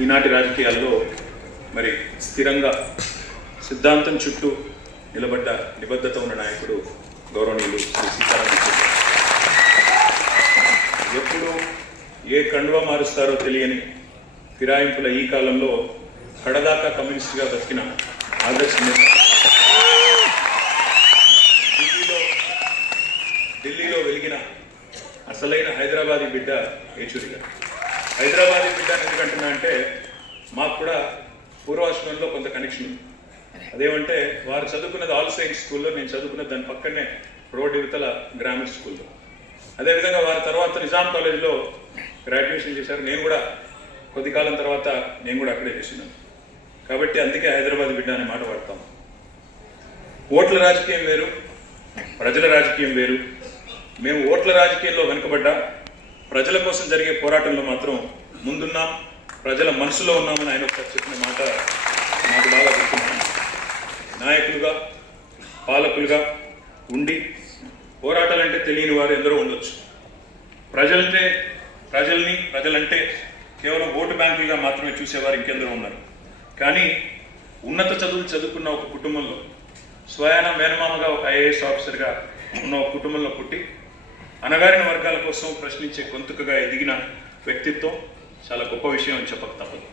ఈనాటి రాజకీయాల్లో మరి స్థిరంగా సిద్ధాంతం చుట్టూ నిలబడ్డ నిబద్ధత ఉన్న నాయకుడు గౌరవనీయులు శ్రీ సీతారాం యెచూరి. ఎప్పుడు ఏ కండువా మారుస్తారో తెలియని ఫిరాయింపుల ఈ కాలంలో కడదాకా కమ్యూనిస్టుగా బతికిన ఆదర్శ నేత. ఢిల్లీలో వెలిగిన అసలైన హైదరాబాదీ బిడ్డ యెచూరి గారు. హైదరాబాదీ బిడ్డ ఎందుకంటున్నా అంటే మాకు కూడా పూర్వాశ్రమంలో కొంత కనెక్షన్ ఉంది. అదేమంటే వారు చదువుకున్నది ఆల్ సైన్స్ స్కూల్లో, నేను చదువుకున్నది దాని పక్కనే రోడ్ యువతల గ్రామీణ స్కూల్లో. అదేవిధంగా వారి తర్వాత నిజాం కాలేజీలో గ్రాడ్యుయేషన్ చేశారు. నేను కూడా కొద్ది కాలం తర్వాత నేను కూడా అక్కడే చేసినాను. కాబట్టి అందుకే హైదరాబాద్ బిడ్డ అనే మాట వాడతాం. ఓట్ల రాజకీయం వేరు, ప్రజల రాజకీయం వేరు. మేము ఓట్ల రాజకీయంలో వెనుకబడ్డా ప్రజల కోసం జరిగే పోరాటంలో మాత్రం ముందున్నాం, ప్రజల మనసులో ఉన్నామని ఆయన ఒకసారి చెప్పిన మాట నాకు బాగా గుర్తున్నాను. నాయకులుగా పాలకులుగా ఉండి పోరాటాలంటే తెలియని వారు ఎందరో ఉండొచ్చు. ప్రజలంటే కేవలం ఓటు బ్యాంకులుగా మాత్రమే చూసేవారు ఇంకెందరో ఉన్నారు. కానీ ఉన్నత చదువులు చదువుకున్న ఒక కుటుంబంలో, స్వయాన మేనమామగా ఒక ఐఏఎస్ ఆఫీసర్గా ఉన్న ఒక కుటుంబంలో పుట్టి అణగారిన వర్గాల కోసం ప్రశ్నించే గొంతుకగా ఎదిగిన వ్యక్తిత్వం చాలా గొప్ప విషయం అని చెప్పక తప్పదు.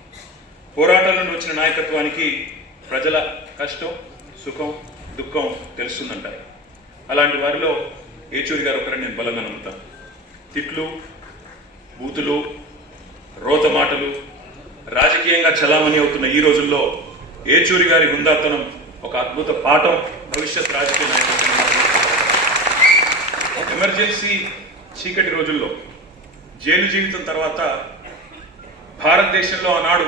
పోరాటాల నుండి వచ్చిన నాయకత్వానికి ప్రజల కష్టం, సుఖం, దుఃఖం తెలుస్తుందంటారు. అలాంటి వారిలో యెచూరి గారు ఒకరని నేను బలంగా నమ్ముతాను. తిట్లు, బూతులు, రోత మాటలు రాజకీయంగా చలామణి అవుతున్న ఈ రోజుల్లో యెచూరి గారి హుందాతనం ఒక అద్భుత పాఠం భవిష్యత్ రాజకీయ నాయకత్వం. ఎమర్జెన్సీ చీకటి రోజుల్లో జైలు జీవితం తర్వాత భారతదేశంలో ఆనాడు